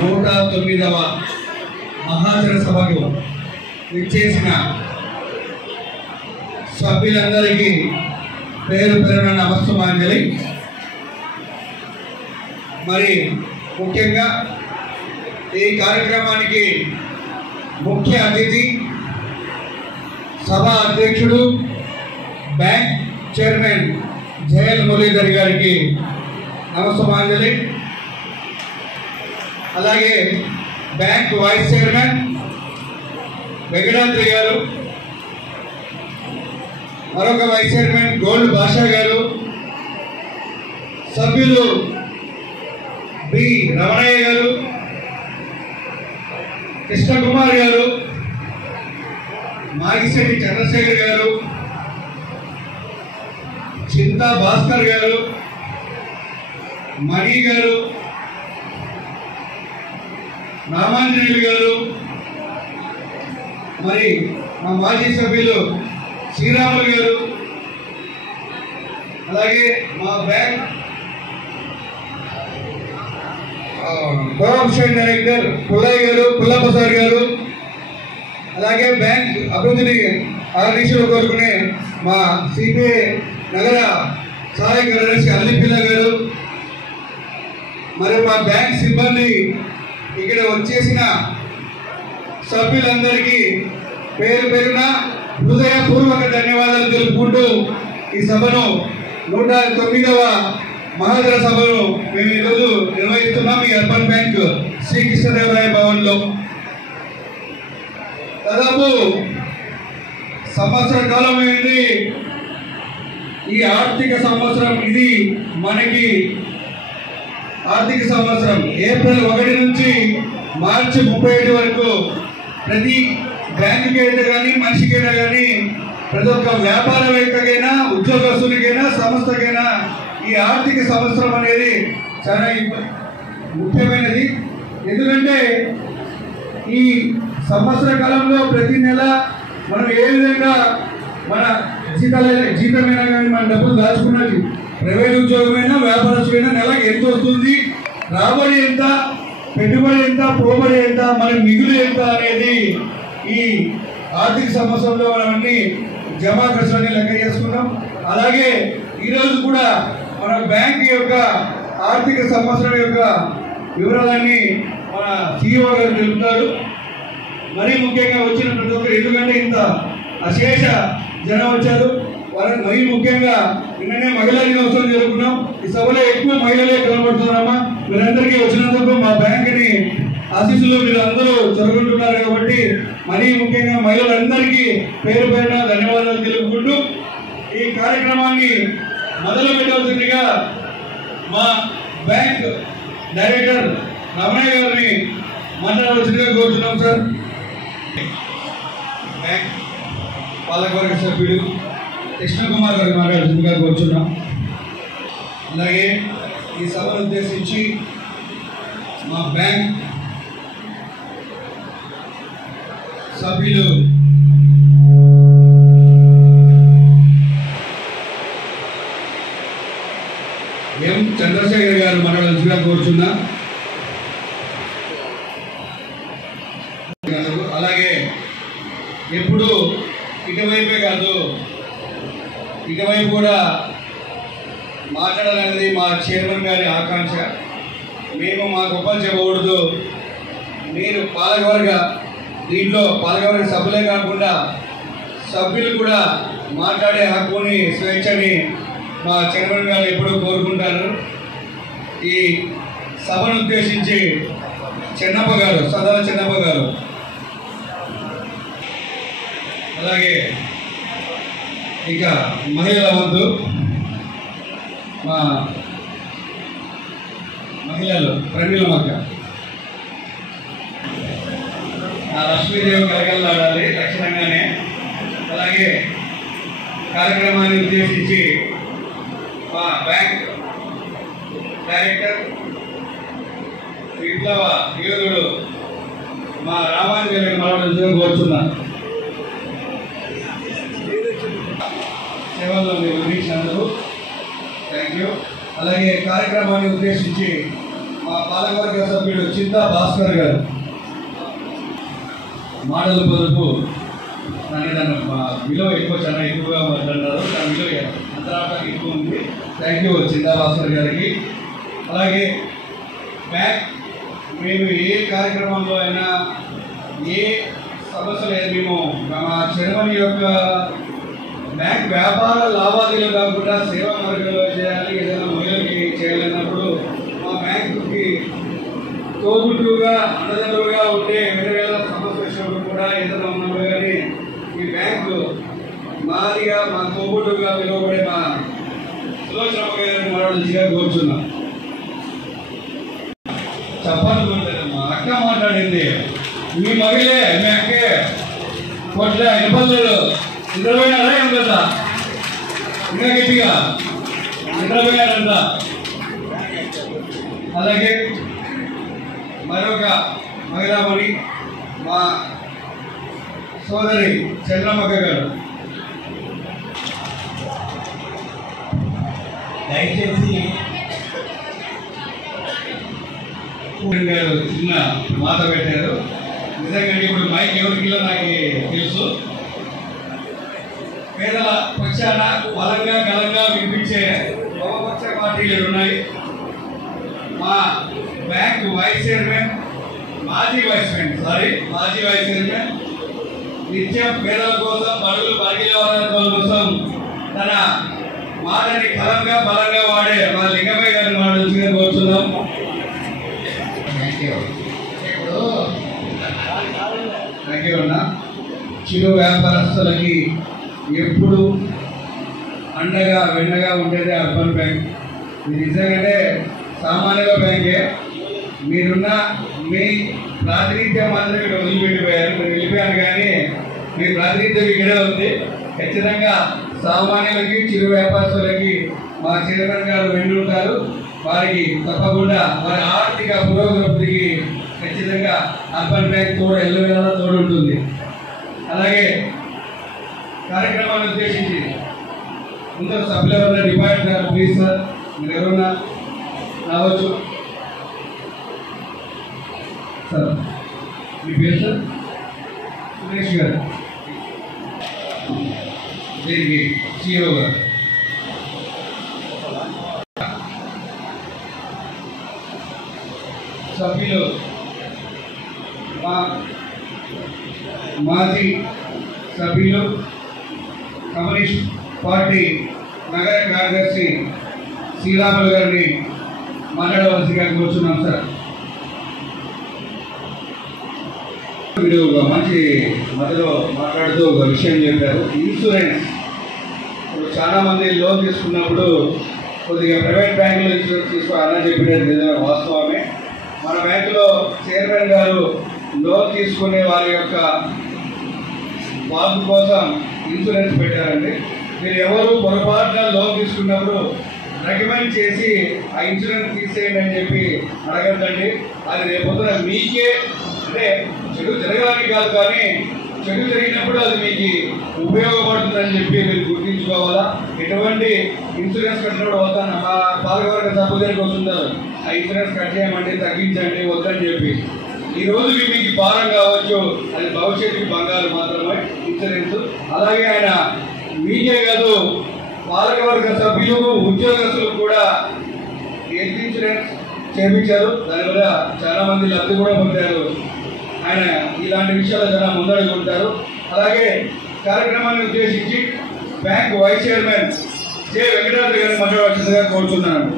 109వ మహాజన సభకు విచ్చేసిన సభ్యులందరికీ పేరు పేరున నమస్సుమాంజలి. మరి ముఖ్యంగా ఈ కార్యక్రమానికి ముఖ్య అతిథి సభా అధ్యక్షుడు బ్యాంక్ చైర్మన్ జయల్ మురళీధర్ గారికి నమస్సుమాంజలి. అలాగే బ్యాంక్ వైస్ చైర్మన్ వెంకటాద్రి గారు, మరొక వైస్ చైర్మన్ గోల్డ్ భాషా గారు, సభ్యులు బి రమణయ్య గారు, కృష్ణకుమార్ గారు, మాగిశెట్టి చంద్రశేఖర్ గారు, చింతా భాస్కర్ గారు, మణి గారు, రామాంజనేయులు గారు, మరి మా మాజీ సభ్యులు శ్రీరాములు గారు, అలాగే మా బ్యాంక్ కోఆపరేషన్ డైరెక్టర్ పుల్లయ్య గారు, పుల్లప్రసాద్ గారు, అలాగే బ్యాంక్ అభివృద్ధిని ఆర్డీసీలో కోరుకునే మా సిపిఐ నగర సహాయ కార్యదర్శి అల్లిపిల్ల గారు, మరి మా బ్యాంక్ సిబ్బంది, ఇక్కడ వచ్చేసిన సభ్యులందరికీ పేరు పేరున హృదయపూర్వక ధన్యవాదాలు తెలుపుకుంటూ ఈ సభను 109వ మహాజన సభను మేము ఈరోజు నిర్వహిస్తున్నాం ఈ అర్బన్ బ్యాంక్ శ్రీకృష్ణదేవరాయ భవన్లో. దాదాపు సంవత్సర కాలం అయింది. ఈ ఆర్థిక సంవత్సరం ఇది మనకి ఆర్థిక సంవత్సరం ఏప్రిల్ 1 నుంచి మార్చి 31 వరకు ప్రతి బ్యాంకుకి అయితే కానీ మనిషికైనా కానీ ప్రతి ఒక్క వ్యాపారవేత్తకైనా ఉద్యోగస్తునికైనా సంస్థకైనా ఈ ఆర్థిక సంవత్సరం అనేది చాలా ముఖ్యమైనది. ఎందుకంటే ఈ సంవత్సర కాలంలో ప్రతి నెల మనం ఏ విధంగా మన జీతమైనా కానీ మన డబ్బులు దాచుకున్నది, ప్రైవేట్ ఉద్యోగమైనా వ్యాపారస్తులైనా నెలకు ఎంత వస్తుంది, రాబడి ఎంత, పెట్టుబడి ఎంత, పోబడి ఎంత, మన మిగులు ఎంత అనేది ఈ ఆర్థిక సంవత్సరంలో మనం అన్ని జమా ఖర్చులన్నీ లెక్క చేసుకున్నాం. అలాగే ఈరోజు కూడా మన బ్యాంక్ యొక్క ఆర్థిక సంవత్సరం యొక్క వివరాలన్నీ మన సిఇఓ గారు తెలుపుతారు. మరీ ముఖ్యంగా వచ్చిన ప్రతి ఒక్కరు, ఎందుకంటే ఇంత అశేష జనం వచ్చారు, వాళ్ళని మరీ ముఖ్యంగా నిన్ననే మహిళా దినోత్సవం జరుపుకున్నాం. ఈ సభలో ఎక్కువ మహిళలే కనబడుతున్నామా, మీరందరికీ వచ్చినందుకు మా బ్యాంకుని ఆశీస్సులు మీరు అందరూ జరుగుతుంటున్నారు కాబట్టి మరీ ముఖ్యంగా మహిళలందరికీ పేరు పేరున ధన్యవాదాలు తెలుపుకుంటూ ఈ కార్యక్రమాన్ని మొదలు పెట్టవలసిందిగా మా బ్యాంక్ డైరెక్టర్ రమణయ్య గారిని మాట్లాడవలసిందిగా కోరుతున్నాం. సార్, బ్యాంక్ పాలకవర్గ సభ్యుడు కృష్ణకుమార్ గారు మాట్లాడుతుందిగా కోరుతున్నాం. అలాగే ఈ సభను ఉద్దేశించి మా బ్యాంక్ సభ్యులు ఎం చంద్రశేఖర్ గారు మాట్లాడాల్సిందిగా కోరుతున్నా. అలాగే ఎప్పుడు ఇటువైపే కాదు, ఇటువైపు కూడా మాట్లాడాలనేది మా చైర్మన్ గారి ఆకాంక్ష. మేము మా గొప్పలు చెప్పకూడదు, మీరు పాలకవర్గ దీంట్లో పాలకవర్గ సభ్యులే కాకుండా సభ్యులు కూడా మాట్లాడే హక్కుని, స్వేచ్ఛని మా చైర్మన్ గారు ఎప్పుడూ కోరుకుంటారు. ఈ సభను ఉద్దేశించి చెన్నప్ప గారు, సదర చెన్నప్ప గారు, అలాగే ఇక మహిళల వంతు మా మహిళలు ప్రమీలమ్మక్క, ఆ లక్ష్మీదేవి కలగల్లాడాలి లక్షణంగానే. అలాగే కార్యక్రమాన్ని ఉద్దేశించి మా బ్యాంక్ డైరెక్టర్ విప్లవ యోధుడు మా రామాంజనేయులు మాట్లాడాల్సిందిగా కోరుతున్నా. సేవల్లో మీరు వీక్షించినందుకు థ్యాంక్ యూ. అలాగే కార్యక్రమాన్ని ఉద్దేశించి మా పాలకవర్గ సభ్యుడు చింతా భాస్కర్ గారు మాటల పొదుపు దాని విలువ ఎక్కువ చాలా ఎక్కువగా మాట్లాడినారు. దాని విలువ అంతరాటం ఎక్కువ ఉంది. థ్యాంక్ యూ చింతా భాస్కర్ గారికి. అలాగే బ్యాంక్ మేము ఏ కార్యక్రమంలో అయినా ఏ సమస్యలు మేము మా చైర్మన్ యొక్క బ్యాంక్ వ్యాపార లావాదేవీలు కాకుండా సేవా మార్గంలో చేయాలి, ఏదైనా మహిళలకి చేయాలన్నప్పుడు మా బ్యాంకుకి తోబుట్టుగా అన్నదమ్ములుగా ఉండే వేరే సమస్యలు కూడా ఏదైనా ఉన్నప్పుడు కానీ ఈ బ్యాంకు మాదిగా మా తోబుట్టుగా పిలువబడే మా సులోచనమ్మ గారిని మాట్లాడాల్సిగా కోరుచున్నాం. చెప్పాలి మా అక్క మాట్లాడింది, మీ మహిళే మీ అక్కే కొట్ల ఇబ్బందులు నిద్రపోయినారా ఏం కదా, ఇంకా గట్టిగా నిద్రపోయారంట. అలాగే మరొక మహిళామణి మా సోదరి చంద్రమ్మక్క గారు. దయచేసి గారు చిన్న మాట పెట్టారు. నిజంగా ఇప్పుడు మైక్ ఎవరికి నాకు తెలుసు. పేదల పక్షాన బలంగా గలంగా వినిపించే బహుపక్ష పార్టీలు ఉన్నాయి. మా బ్యాంక్ వైస్ చైర్మన్ మాజీ వైస్ చైర్మన్ నిత్యం పేదల కోసం బడుగులు బలిగిన వాళ్ళ కోసం తన మాటని బలంగా వాడే మా లింగమయ్య గారిని మాట్లాడుతుగా కోరుతున్నాం. థ్యాంక్ యూ అన్న. చిరు వ్యాపారస్తులకి ఎప్పుడు అండగా వెండగా ఉండేది అర్బన్ బ్యాంక్. ఇది నిజంగానే సామాన్యుల బ్యాంకే. మీరున్న మీ ప్రాతినిధ్యం మాత్రం ఇక్కడ వదిలిపెట్టిపోయారు, మీరు వెళ్ళిపోయాను కానీ మీ ప్రాతినిధ్యం ఇక్కడే ఉంది. ఖచ్చితంగా సామాన్యులకి చిరు వ్యాపారస్తులకి మా చైర్మన్ గారు వెండి ఉంటారు. వారికి తప్పకుండా వారి ఆర్థిక పురోగతికి ఖచ్చితంగా అర్బన్ బ్యాంక్ తోడు ఎల్లవేళ తోడు ఉంటుంది. అలాగే కార్యక్రమాన్ని ఉద్దేశించి ముందు సభ్యులు ఎవరైనా డిపార్ట్ గారు ప్లీజ్ సార్, మీరు ఎవరన్నా రావచ్చు సార్. మీ పేరు సార్? సురేష్ గారు, దీనికి సిఇఓ గారు. సభ్యులు మా మాజీ సభ్యులు కమ్యూనిస్ట్ పార్టీ నగర కార్యదర్శి శ్రీరాములు గారిని మాట్లాడవలసిగా కూర్చున్నాం సార్. మీరు ఒక మంచి మధ్యలో మాట్లాడుతూ ఒక విషయం చెప్పారు, ఇన్సూరెన్స్. ఇప్పుడు చాలామంది లోన్ తీసుకున్నప్పుడు కొద్దిగా ప్రైవేట్ బ్యాంకులో ఇన్సూరెన్స్ తీసుకోవాలని చెప్పినది నిజమే, వాస్తవమే. మన బ్యాంకులో చైర్మన్ గారు లోన్ తీసుకునే వారి యొక్క బాబు కోసం ఇన్సూరెన్స్ పెట్టారండి. మీరు ఎవరు పొరపాటున లోన్ తీసుకున్నప్పుడు రికమెండ్ చేసి ఆ ఇన్సూరెన్స్ తీసేయండి అని చెప్పి అడగద్దండి. అది రేపొద్దున మీకే, అంటే చెడు జరగడానికి కాదు కానీ చెడు జరిగినప్పుడు అది మీకు ఉపయోగపడుతుందని చెప్పి మీరు గుర్తించుకోవాలా. ఎటువంటి ఇన్సూరెన్స్ కట్టినప్పుడు వద్దాను మా పాలకవర్గ సభ్యుల దగ్గరికి వస్తుంటారు, ఆ ఇన్సూరెన్స్ కట్ చేయమంటే తగ్గించండి వద్దని చెప్పి. ఈ రోజు మీకు భారం కావచ్చు, అది భవిష్యత్తుకి బంగారు మాత్రమే ఇన్సూరెన్స్. అలాగే ఆయన మీకే కాదు పాలకవర్గ సభ్యులు ఉద్యోగస్తులు కూడా హెల్త్ ఇన్సూరెన్స్ చేయించారు. దానివల్ల చాలా మంది లబ్ధి కూడా పొందారు. ఆయన ఇలాంటి విషయాలు చాలా ముందడుగు ఉంటారు. అలాగే కార్యక్రమాన్ని ఉద్దేశించి bank vice chairman J Venkatadri గారిని మాట్లాడాల్సిందిగా కోరుతున్నాను.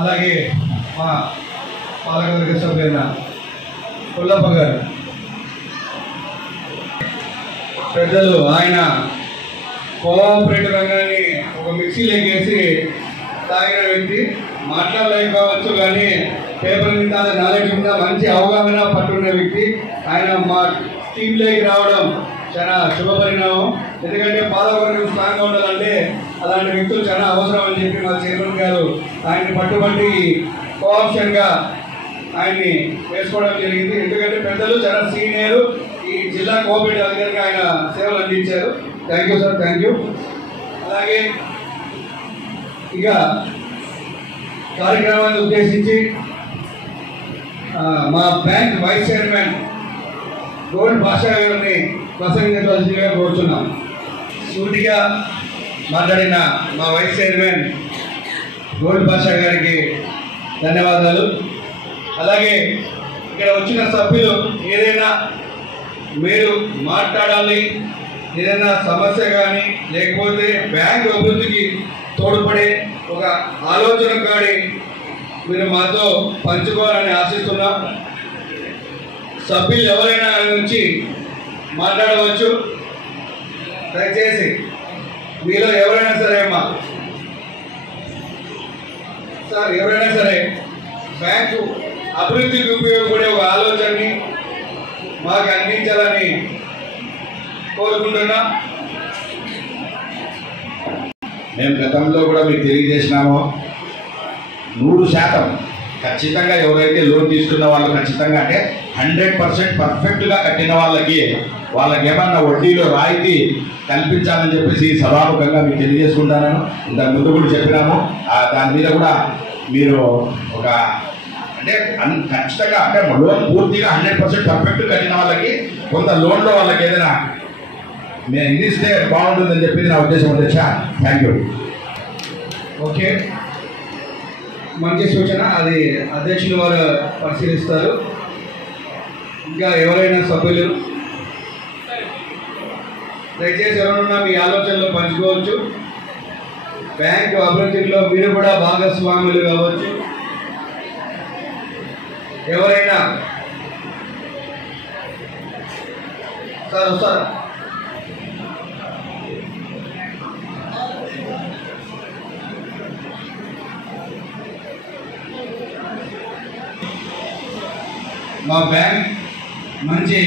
అలాగే మా పాలకవర్గ సభ్యులైన పుల్లప్ప గారు పెద్దలు, ఆయన కోఆపరేటివ్ రంగాన్ని ఒక మిక్సీలోకేసి తాగిన వ్యక్తి. మాట్లాడలేక కావచ్చు కానీ పేపర్ మీద నాలెడ్జ్ మీద మంచి అవగాహన పట్టున్న వ్యక్తి. ఆయన మా టీంలోకి రావడం చాలా శుభ పరిణామం. ఎందుకంటే పాలకవర్గం స్ట్రాంగ్గా ఉండాలంటే అలాంటి వ్యక్తులు చాలా అవసరం అని చెప్పి మా చైర్మన్ గారు ఆయన్ని పట్టుబట్టి కోఆప్షన్గా ఆయన్ని వేసుకోవడం జరిగింది. ఎందుకంటే పెద్దలు చాలా సీనియర్, ఈ జిల్లా కోఆపరేటివ్ అధికారిగా ఆయన సేవలు అందించారు. Thank you sir, thank you. అలాగే ఇక కార్యక్రమాన్ని ఉద్దేశించి మా బ్యాంక్ వైస్ చైర్మన్ గోల్డ్ భాషా గారిని ప్రసంగించవలసిందిగా కోరుతున్నాం. సూటిగా మాట్లాడిన మా వైస్ చైర్మన్ గోల్డ్ భాషా గారికి ధన్యవాదాలు. అలాగే ఇక్కడ వచ్చిన సభ్యులు ఏదైనా మీరు మాట్లాడాలి, ఏదైనా సమస్య కానీ లేకపోతే బ్యాంక్ అభివృద్ధికి తోడ్పడే ఒక ఆలోచన కానీ మీరు మాతో పంచుకోవాలని ఆశిస్తున్నాం. సభ్యులు ఎవరైనా నుంచి మాట్లాడవచ్చు. దయచేసి మీలో ఎవరైనా సరే సార్ ఎవరైనా సరే బ్యాంకు అభివృద్ధికి ఉపయోగపడే ఒక ఆలోచనని మాకు అందించాలని కోరుకుంటున్నా. మేము గతంలో కూడా మీకు తెలియజేసినాము, 100% ఖచ్చితంగా ఎవరైతే లోన్ తీసుకున్న వాళ్ళు ఖచ్చితంగా అంటే 100% పర్ఫెక్ట్గా కట్టిన వాళ్ళకి ఏమన్నా వడ్డీలో రాయితీ కల్పించాలని చెప్పేసి సభాముఖంగా మీకు తెలియజేసుకుంటాను. ఇంతకు ముందు కూడా చెప్పినాము. దాని మీద కూడా మీరు ఒక అంటే ఖచ్చితంగా అంటే లోన్ పూర్తిగా 100% పర్ఫెక్ట్ కట్టిన వాళ్ళకి కొంత లోన్లో వాళ్ళకి ఏదైనా మేము ఇందిస్తే బాగుంటుందని చెప్పి నా ఉద్దేశం అధ్యక్ష. Thank you. ఓకే, మంచి సూచన. అది అధ్యక్షులు వారు పరిశీలిస్తారు. ఇంకా ఎవరైనా సభ్యులు దయచేసి ఎవరైనా మీ ఆలోచనలు పంచుకోవచ్చు. బ్యాంకు అభివృద్ధిలో మీరు కూడా భాగస్వాములు కావచ్చు. ఎవరైనా సార్ వస్తారా? మా బ్యాంక్ మంచి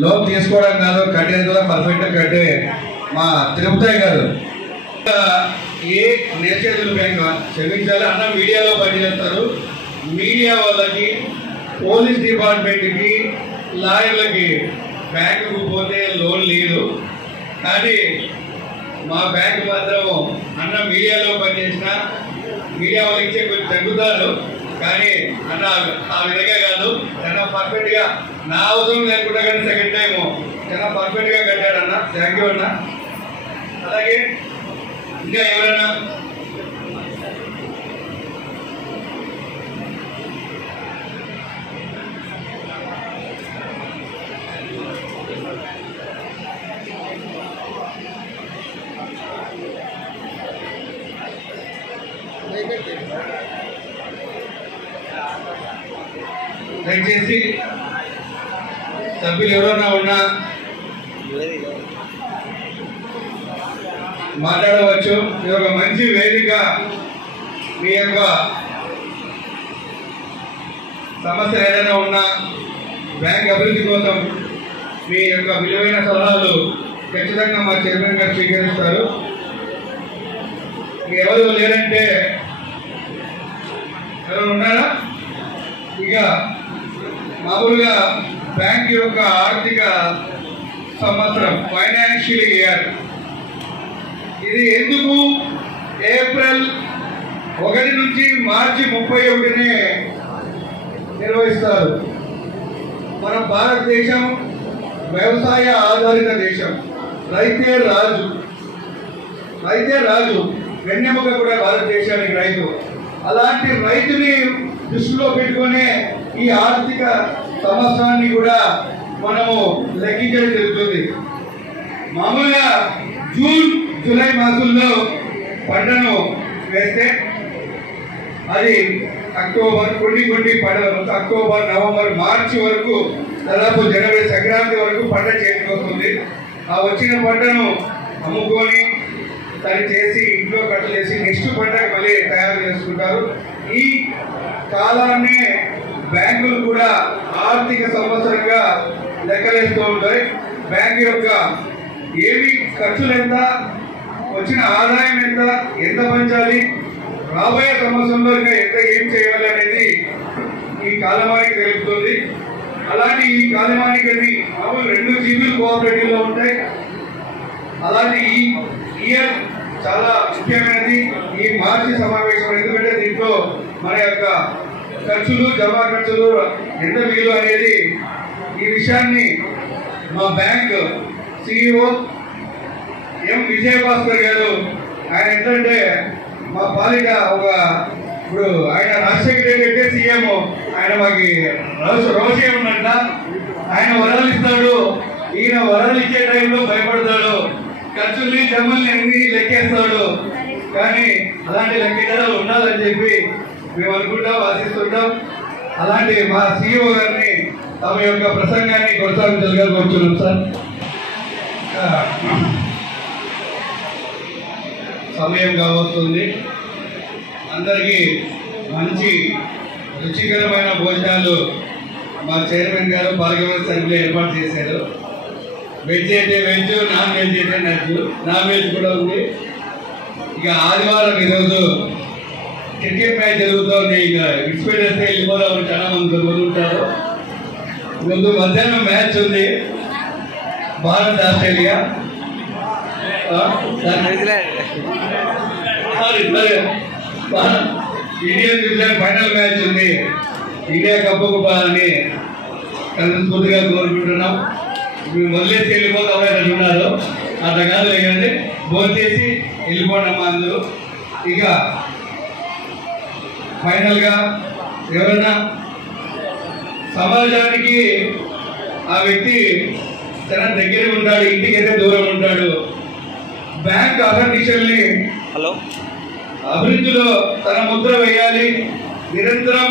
లోన్ తీసుకోవడం కాదు, కట్టేది కూడా పర్ఫెక్ట్గా కట్టే మా తిరుపతి గారు ఏ నేషనల్ బ్యాంక్ క్షమించాలి అన్న మీడియాలో పనిచేస్తారు. మీడియా వాళ్ళకి, పోలీస్ డిపార్ట్మెంట్కి, లాయర్లకి బ్యాంకుకు పోతే లోన్ లేదు. కానీ మా బ్యాంక్ మాత్రం అన్న మీడియాలో పనిచేసిన మీడియా వాళ్ళకి ఇచ్చే కొంచెం తగ్గుతారు. కానీ అన్న ఆ విధంగా కాదు, చాలా పర్ఫెక్ట్గా నా అవసరం లేకుండా కానీ సెకండ్ టైము చాలా పర్ఫెక్ట్గా కట్టాడన్న. థ్యాంక్ యూ అన్న. అలాగే ఇంకా ఎవరైనా దయచేసి సభ్యులు ఎవరైనా ఉన్నా మాట్లాడవచ్చు. ఇది ఒక మంచి వేదిక. మీ యొక్క సమస్య ఏదైనా ఉన్నా బ్యాంక్ అభివృద్ధి కోసం మీ యొక్క విలువైన సలహాలు ఖచ్చితంగా మా చైర్మన్ గారు స్వీకరిస్తారు. ఎవరు లేరంటే ఎవరు ఉన్నారా? ఇక మామూలుగా బ్యాంక్ యొక్క ఆర్థిక సంవత్సరం ఫైనాన్షియల్ ఇయర్ ఇది ఎందుకు ఏప్రిల్ 1 నుంచి మార్చి 31 నిర్వహిస్తారు. మన భారతదేశం వ్యవసాయ ఆధారిత దేశం. రైతే రాజు వెన్నెముక కూడా భారతదేశానికి రైతు. అలాంటి రైతుని దృష్టిలో పెట్టుకునే ఈ ఆర్థిక సంవత్సరాన్ని కూడా మనము లెక్కించడం జరుగుతుంది. మామూలుగా జూన్ జూలై మాసంలో పంటను వేస్తే అది అక్టోబర్ కొన్ని పంటలు అక్టోబర్ నవంబర్ మార్చి వరకు దాదాపు జనవరి సంక్రాంతి వరకు పంట చేతికి వస్తుంది. ఆ వచ్చిన పంటను అమ్ముకొని తను చేసి ఇంట్లో కట్టలు చేసి నెక్స్ట్ పంటకు మళ్ళీ తయారు చేసుకుంటారు. ఈ కాలాన్ని బ్యాంకులు కూడా ఆర్థిక సంవత్సరంగా లెక్కలేస్తూ ఉంటాయి. బ్యాంకు యొక్క ఏమి ఖర్చులు ఎంత, వచ్చిన ఆదాయం ఎంత పంచాలి, రాబోయే సంవత్సరంలో ఇంకా ఏం చేయాలి అనేది ఈ కాలమానికి తెలుపుతుంది. అలాంటి ఈ కాలమానికి మామూలు 2 జీబీలు కోఆపరేటివ్ లో ఉంటాయి. అలాంటి ఈ ఇయర్ చాలా ముఖ్యమైనది. ఈ ఈ మార్చి సమావేశం, ఎందుకంటే దీంట్లో మన యొక్క ఖర్చులు, జమా ఖర్చులు ఎంత మిగులు అనేది ఈ విషయాన్ని మా బ్యాంక్ సిఇఓ ఎం విజయభాస్కర్ గారు, ఆయన ఏంటంటే మా పాలిక ఇప్పుడు ఆయన రాజశేఖర రెడ్డి అంటే సీఎం, ఆయన మాకు రోషే ఉన్నట్ట. ఆయన వరాలు ఇస్తాడు, ఈయన వరాలు ఇచ్చే టైంలో భయపడతాడు, ఖర్చుల్ని జమ్మల్ని అన్ని లెక్కేస్తాడు. కానీ అలాంటి లెక్కేదారులు ఉండాలని చెప్పి మేము అనుకుంటాం, ఆశిస్తుంటాం. అలాంటి మా సిఇఓ గారిని తమ యొక్క ప్రసంగాన్ని కొనసాగించాలిగా కోరుతున్నాం సార్. సమయం కావస్తుంది. అందరికీ మంచి రుచికరమైన భోజనాలు మా చైర్మన్ గారు పార్లమెంట్ సభ్యులు ఏర్పాటు చేశారు. వెజ్ అయితే వెజ్, నాన్ వెజ్ అయితే నాన్ వెజ్ కూడా ఉంది. ఇక ఆదివారం ఈరోజు క్రికెట్ మ్యాచ్ జరుగుతుంది. ఇక విడిచిపెట్టేస్తే వెళ్ళిపోదామని చాలా మంది ఉంటారు. ముందు మధ్యాహ్నం మ్యాచ్ ఉంది, Bharat Australia. India New Zealand final match ఉంది. ఇండియా కప్పుకోవాలని స్ఫూర్తిగా కోరుకుంటున్నాం. మేము వదిలేసి వెళ్ళిపోతామని ఉన్నారు, అట్లా కాదు లేదండి, భోజనం చేసి వెళ్ళిపోవడం అందరూ. ఇక ఫైనల్గా ఎవరైనా సమాజానికి ఆ వ్యక్తి తన దగ్గర ఉంటాడు, ఇంటికి అయితే దూరం ఉంటాడు. బ్యాంక్ అహర్నిశల్ని అభివృద్ధిలో తన ముద్ర వేయాలి, నిరంతరం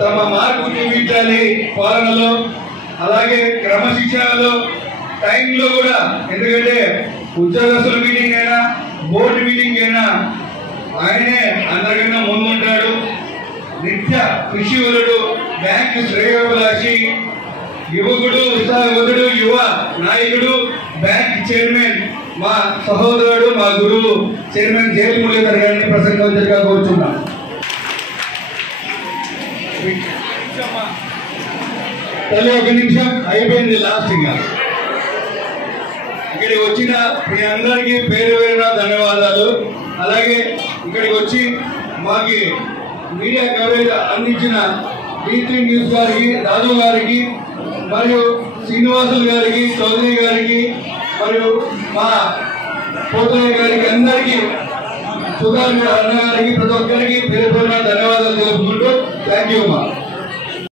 తమ మార్పు చూపించాలి పాలనలో, అలాగే క్రమశిక్షణలో, టైంలో కూడా. ఎందుకంటే ఉద్యోగస్తుల మీటింగ్ అయినా, బోర్డు మీటింగ్ అయినా ఆయనే అందరికన్నా ముందుంటాడు. నిత్య కృషివలుడు, బ్యాంకు శ్రేయోభిలాషి, యువకుడు, ఉత్సాహవంతుడు, యువ నాయకుడు, బ్యాంక్ చైర్మన్ మా సహోదరుడు, మా గురువు చైర్మన్ జేఎల్ మురళీధర్ గారిని ప్రసంగించగా కోరుతున్నాం. తల్లి ఒక నిమిషం, అయిపోయింది లాస్ట్. ఇంకా ఇక్కడికి వచ్చిన మీ అందరికీ పేరు పేరున ధన్యవాదాలు. అలాగే ఇక్కడికి వచ్చి మాకి మీడియా కవరేజ్ అందించిన D3 న్యూస్ గారికి, రాజు గారికి, మరియు శ్రీనివాసులు గారికి, చౌదరి గారికి, మరియు మా పోతయ్య గారికి, అందరికీ, సుధాకర్ అన్న గారికి, ప్రతి ఒక్కరికి పేరు పేరున ధన్యవాదాలు తెలుపుకుంటూ థ్యాంక్ యూ మా.